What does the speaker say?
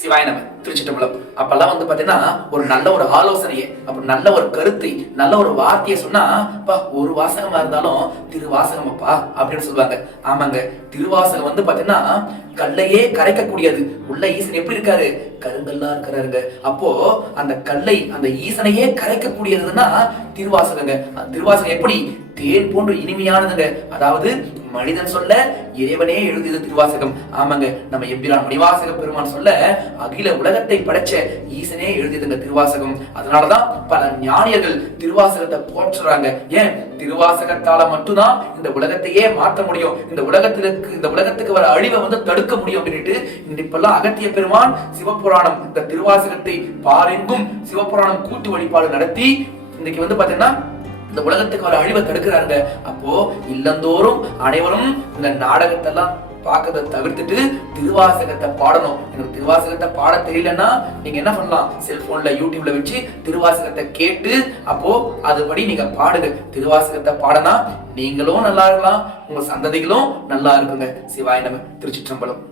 சிவாய நம்ம திருச்சிட்டம்பலம். அப்பெல்லாம் பாத்தீங்கன்னா ஒரு நல்ல ஒரு ஆலோசனையை, அப்ப நல்ல ஒரு கருத்தை, நல்ல ஒரு வார்த்தையை சொன்னா ஒரு வாசகமா இருந்தாலும் திருவாசகம் அப்பா அப்படின்னு சொல்லுவாங்க. ஆமாங்க, திருவாசகம் பாத்தீங்கன்னா கல்லையே கரைக்கக்கூடியது. உள்ள ஈசன் எப்படி இருக்காரு? கருங்கல்லா இருக்கிறாருங்க. அப்போ அந்த கல்லை, அந்த ஈசனையே கரைக்கக்கூடியதுன்னா திருவாசகங்க. திருவாசகம் எப்படி? தேன் போன்று இனிமையானதுங்க. அதாவது மனிதன் சொல்ல இறைவனே எழுதியது திருவாசகம். ஆமாங்க, நம்ம எம்பிரான் மணிவாசக பெருமான் சொல்ல அகில உலகத்தை படைச்ச ஈசனே எழுதியதுங்க திருவாசகம். அதனாலதான் பல ஞானியர்கள் திருவாசகத்தை போற்றுறாங்க. ஏன்? திருவாசகத்தால மட்டும்தான் இந்த உலகத்தையே மாற்ற முடியும், இந்த உலகத்துக்கு வர அழிவை தடுக்க முடியும் அப்படின்ட்டு இப்பெல்லாம் அகத்திய பெருமான் சிவபுராணம், இந்த திருவாசகத்தை பாரெங்கும் சிவபுராணம் கூட்டு வழிபாடு நடத்தி இன்னைக்கு பாத்தீங்கன்னா இந்த உலகத்துக்கு வர அழிவை தடுக்கிறாங்க. அப்போ இல்லந்தோறும் அனைவரும் இந்த நாடகத்தை எல்லாம் பார்க்கறத தவிர்த்துட்டு திருவாசகத்தை பாடணும். எனக்கு திருவாசகத்தை பாட தெரியலன்னா நீங்க என்ன பண்ணலாம்? செல்போன்ல யூடியூப்ல வச்சு திருவாசகத்தை கேட்டு அப்போ அதுபடி நீங்க பாடுங்க. திருவாசகத்தை பாடனா நீங்களும் நல்லா இருக்கலாம், உங்க சந்ததிகளும் நல்லா இருக்குங்க. சிவாய நம. திருச்சிற்றம்பலம்.